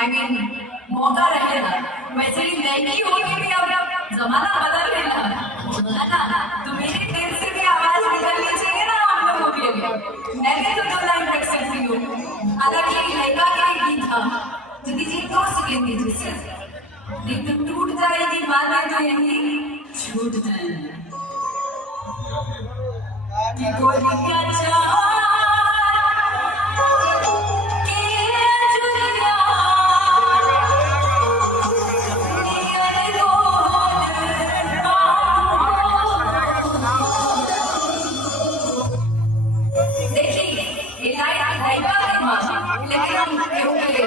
I mean मौका रहेगा। वैसे ही लड़की होके भी अब जमाना बदल गया है ना, तो मेरे दिल से भी आवाज निकलनी चाहिए ना आप लोगों के लिए। मैं भी तो 2 लाइन रख सकती हूँ। हालांकि लड़का का ही गीत था, दीदी जी 2 सेकेंड दीजिए सिर्फ, लेकिन टूट जाएगी बातें तो यही छूट जाएंगी कि कोई क्या चाह लेकिन हम क्यों के लिए